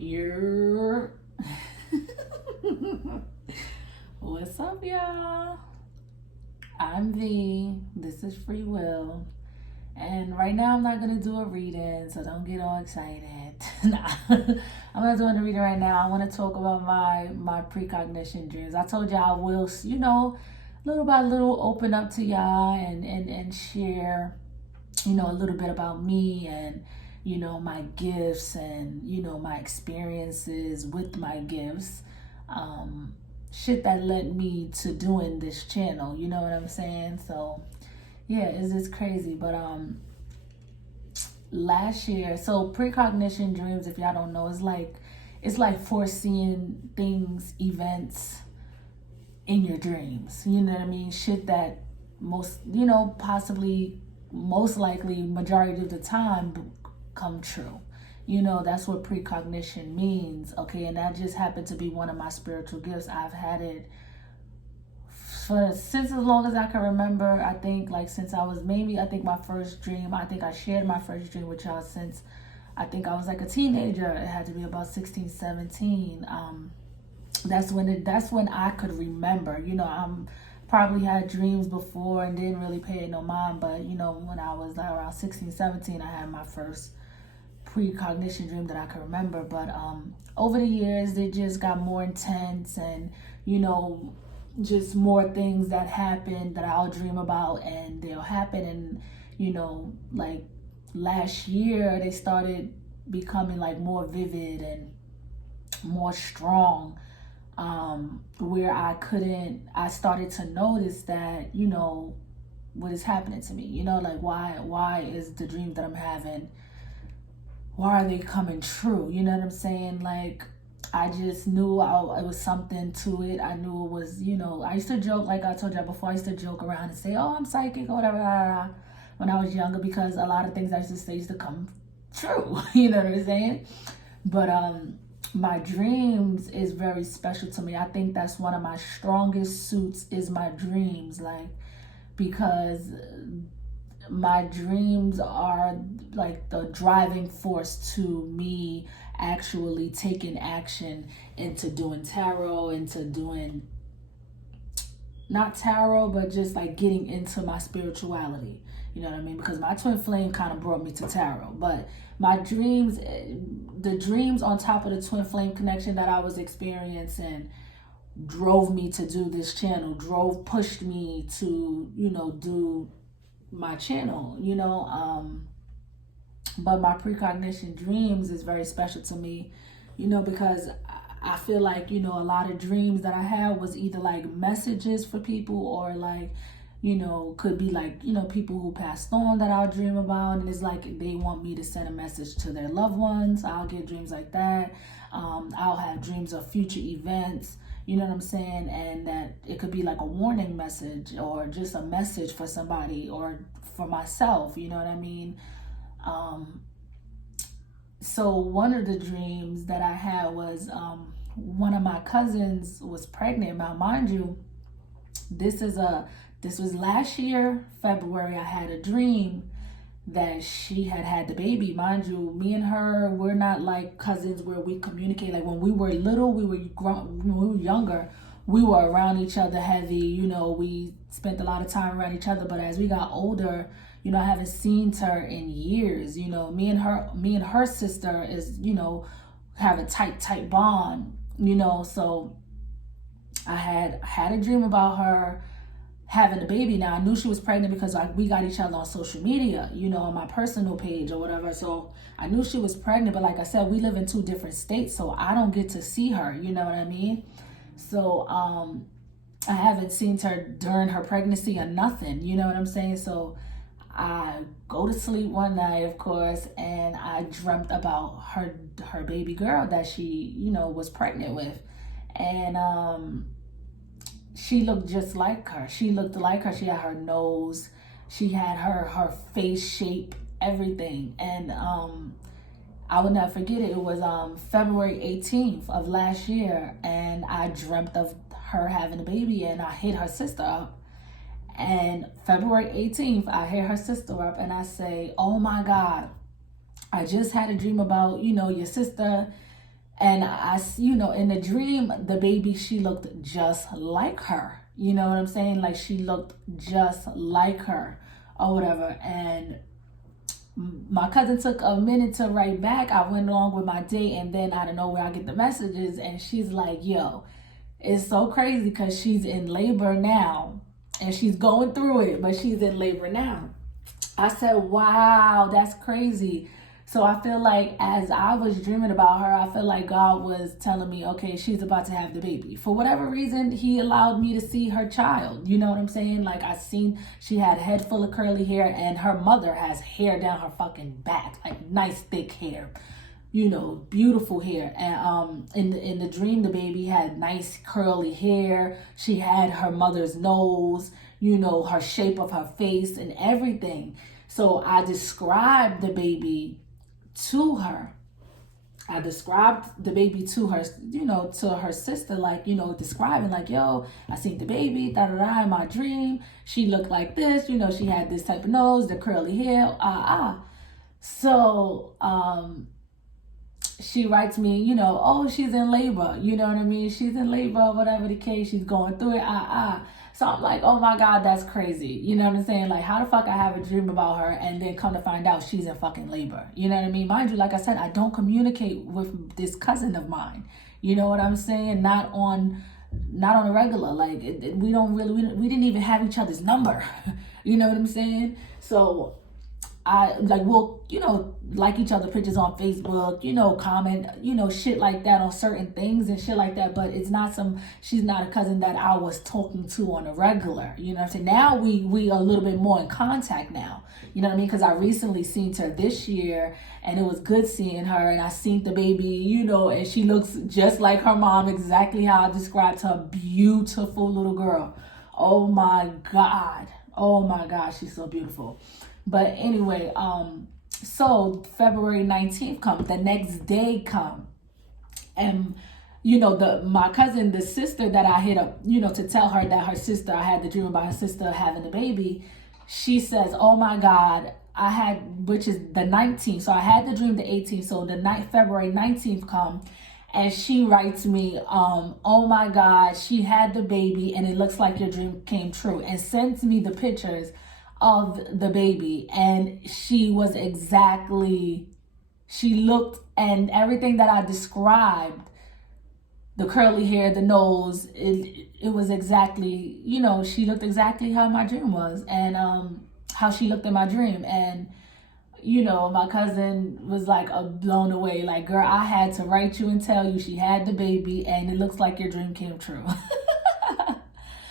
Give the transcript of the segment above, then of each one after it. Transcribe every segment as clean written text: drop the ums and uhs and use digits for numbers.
You're What's up, y'all? I'm Vee. This is Free Will. And right now I'm not gonna do a reading, so don't get all excited. Nah, I'm not doing a reading right now. I want to talk about my precognition dreams. I told y'all I will, little by little open up to y'all and share, a little bit about me and my gifts and my experiences with my gifts, shit that led me to doing this channel, you know what I'm saying? So yeah, it's just crazy. But last year, so precognition dreams, if y'all don't know, it's like foreseeing things, events in your dreams, you know what I mean? Shit that possibly, most likely, majority of the time come true. That's what precognition means, okay? And that just happened to be one of my spiritual gifts. I've had it since as long as I can remember. I think since I was my first dream, I think I shared my first dream with y'all since I think I was like a teenager. It had to be about 16, 17. That's when I could remember. I'm probably had dreams before and didn't really pay it no mind, but when I was around 16, 17, I had my first precognition dream that I can remember. But over the years, it just got more intense, and just more things that happen that I'll dream about, and they'll happen. And like last year, they started becoming like more vivid and more strong, where I started to notice that what is happening to me, like why is the dream that I'm having, why are they coming true? You know what I'm saying? Like, I just knew it was something to it. I knew it was, I used to joke, like I told you before, I used to joke around and say, oh, I'm psychic or whatever, when I was younger, because a lot of things I used to say used to come true. You know what I'm saying? But my dreams is very special to me. I think that's one of my strongest suits is my dreams, like, because my dreams are like the driving force to me actually taking action into doing tarot, into doing not tarot, but just like getting into my spirituality. You know what I mean? Because my twin flame kind of brought me to tarot. But my dreams, the dreams on top of the twin flame connection that I was experiencing drove me to do this channel, pushed me to, do my channel, but my precognition dreams is very special to me, because I feel like, a lot of dreams that I had was either like messages for people, or like, could be like, people who passed on that I'll dream about. And it's like they want me to send a message to their loved ones. I'll get dreams like that. I'll have dreams of future events, you know what I'm saying? And that it could be like a warning message, or just a message for somebody, or for myself, you know what I mean? So one of the dreams that I had was one of my cousins was pregnant. Now, mind you, this was last year, February. I had a dream that she had the baby. Mind you, me and her, we're not like cousins where we communicate. Like when we were little, when we were younger, we were around each other heavy. We spent a lot of time around each other. But as we got older, I haven't seen her in years. Me and her sister is, have a tight bond. So I had a dream about her having a baby. Now, I knew she was pregnant because we got each other on social media, on my personal page or whatever. So I knew she was pregnant, but like I said, we live in 2 different states, so I don't get to see her, you know what I mean? So I haven't seen her during her pregnancy or nothing, you know what I'm saying? So I go to sleep one night, of course, and I dreamt about her baby girl that she, was pregnant with. And she looked just like her. She looked like her. She had her nose. She had her face shape, everything. And I will never forget it. It was February 18th of last year, and I dreamt of her having a baby, and I hit her sister up. And February 18th, I hit her sister up, and I say, oh my God, I just had a dream about, your sister And you know, in the dream, the baby, she looked just like her. You know what I'm saying? Like she looked just like her or whatever. And my cousin took a minute to write back. I went along with my day, and then out of nowhere I get the messages, and she's like, yo, it's so crazy because she's in labor now and she's going through it, but she's in labor now. I said, wow, that's crazy. So I feel like as I was dreaming about her, I feel like God was telling me, okay, she's about to have the baby. For whatever reason, he allowed me to see her child. You know what I'm saying? Like I seen she had a head full of curly hair, and her mother has hair down her fucking back, like nice thick hair. You know, beautiful hair. And in the dream, the baby had nice curly hair. She had her mother's nose, you know, her shape of her face and everything. So I described the baby to her. I described the baby to her, you know, to her sister, like, you know, describing like, yo, I seen the baby, da-da-da, in my dream. She looked like this, you know, she had this type of nose, the curly hair, So, she writes me, you know, oh, she's in labor. You know what I mean? She's in labor, whatever the case, she's going through it, So I'm like, oh my God, that's crazy. You know what I'm saying? Like, how the fuck I have a dream about her and then come to find out she's in fucking labor? You know what I mean? Mind you, like I said, I don't communicate with this cousin of mine. You know what I'm saying? Not on a regular. Like, we didn't even have each other's number. You know what I'm saying? So we'll, you know, like each other pictures on Facebook, you know, comment, you know, shit like that on certain things and shit like that. But she's not a cousin that I was talking to on a regular, you know what I'm saying? Now we are a little bit more in contact now, you know what I mean? Because I recently seen her this year, and it was good seeing her, and I seen the baby, you know, and she looks just like her mom, exactly how I described her. Beautiful little girl. Oh my God, she's so beautiful. But anyway, so February 19th come, the next day come, and you know, my cousin, the sister that I hit up, you know, to tell her that I had the dream about her sister having a baby. She says, oh my God, which is the 19th. So I had the dream the 18th. So February 19th come, and she writes me, oh my God, she had the baby and it looks like your dream came true, and sends me the pictures of the baby. And she looked, and everything that I described, the curly hair, the nose, it was exactly, you know, she looked exactly how my dream was, and how she looked in my dream. And you know, my cousin was like blown away, like, girl, I had to write you and tell you she had the baby, and it looks like your dream came true.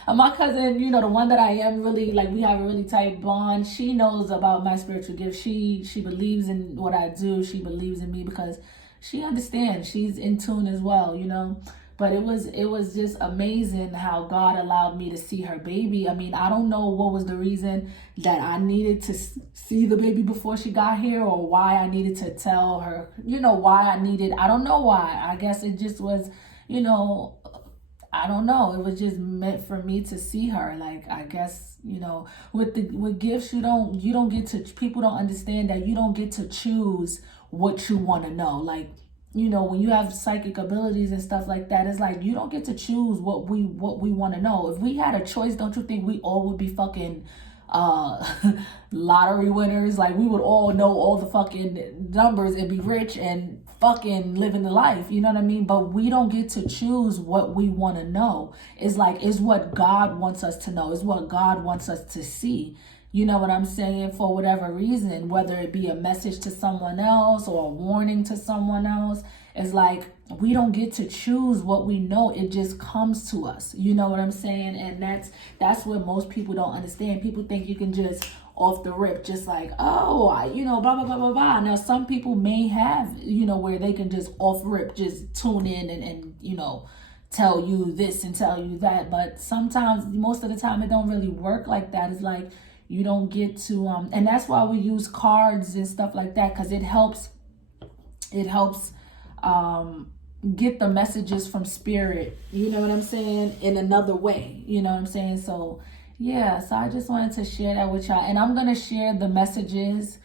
And my cousin, you know, the one that I am really, like, we have a really tight bond. She knows about my spiritual gift. She believes in what I do. She believes in me because she understands. She's in tune as well, you know. But it was just amazing how God allowed me to see her baby. I mean, I don't know what was the reason that I needed to see the baby before she got here, or why I needed to tell her, you know, I don't know why. I guess it just was, you know, I don't know. It was just meant for me to see her. Like, I guess, you know, with gifts, you don't get to, people don't understand that you don't get to choose what you want to know. Like, you know, when you have psychic abilities and stuff like that, it's like you don't get to choose what we want to know. If we had a choice, don't you think we all would be fucking lottery winners? Like, we would all know all the fucking numbers and be rich and fucking living the life, you know what I mean? But we don't get to choose what we want to know. It's like, it's what God wants us to know. It's what God wants us to see. You know what I'm saying? For whatever reason, whether it be a message to someone else or a warning to someone else, it's like, we don't get to choose what we know. It just comes to us. You know what I'm saying? And that's what most people don't understand. People think you can just off the rip, just like, oh, you know, blah, blah, blah, blah, blah. Now, some people may have, you know, where they can just off rip, just tune in and you know, tell you this and tell you that. But sometimes, most of the time, it don't really work like that. It's like, you don't get to, and that's why we use cards and stuff like that, because it helps get the messages from spirit, you know what I'm saying, in another way, you know what I'm saying? So yeah, so I just wanted to share that with y'all, and I'm gonna share the messages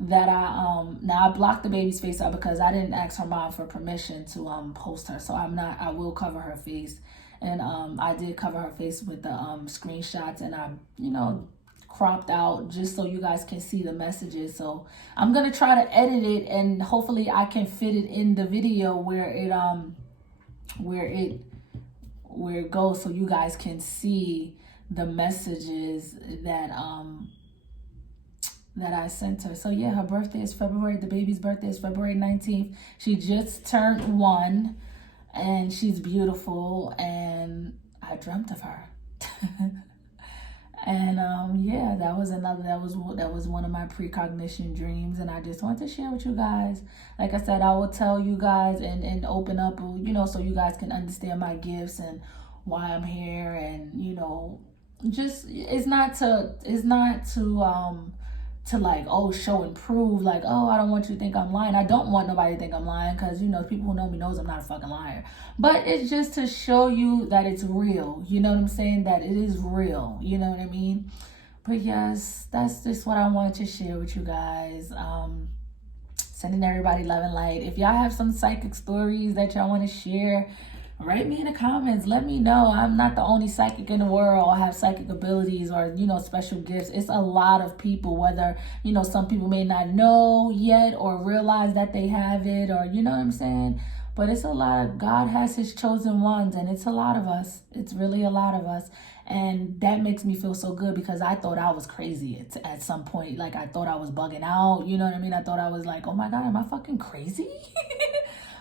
that now I blocked the baby's face out because I didn't ask her mom for permission to post her. So I will cover her face. And I did cover her face with the screenshots, and I, cropped out just so you guys can see the messages. So I'm gonna try to edit it, and hopefully I can fit it in the video where it goes, so you guys can see the messages that I sent her. So yeah, her birthday is the baby's birthday is February 19th. She just turned 1, and she's beautiful, and I dreamt of her. And yeah, that was one of my precognition dreams, and I just wanted to share with you guys. Like I said, I will tell you guys and open up, so you guys can understand my gifts and why I'm here, and just it's not to like, oh, show and prove, like, oh, I don't want you to think I'm lying. I don't want nobody to think I'm lying, because people who know me knows I'm not a fucking liar. But it's just to show you that it's real. You know what I'm saying? That it is real. You know what I mean? But yes, that's just what I wanted to share with you guys. Sending everybody love and light. If y'all have some psychic stories that y'all want to share, write me in the comments. Let me know. I'm not the only psychic in the world. I have psychic abilities or, special gifts. It's a lot of people, whether, some people may not know yet or realize that they have it, or, you know what I'm saying? But it's a lot of, God has his chosen ones, and it's a lot of us. It's really a lot of us. And that makes me feel so good, because I thought I was crazy at some point. Like, I thought I was bugging out. You know what I mean? I thought I was like, oh my God, am I fucking crazy?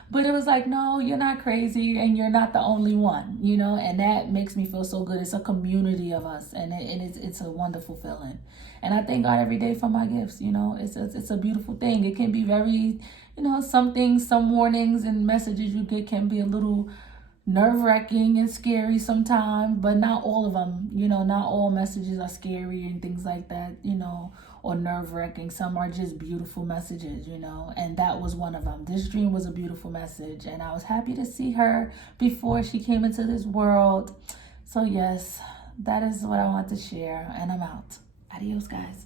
But it was like, no, you're not crazy, and you're not the only one, and that makes me feel so good. It's a community of us, and it's a wonderful feeling. And I thank God every day for my gifts. It's a beautiful thing. It can be very, some things, some warnings and messages you get can be a little nerve-wracking and scary sometimes, but not all of them. Not all messages are scary and things like that, or nerve-wracking. Some are just beautiful messages, and that was one of them. This dream was a beautiful message, and I was happy to see her before she came into this world. So yes, that is what I want to share, and I'm out. Adios, guys.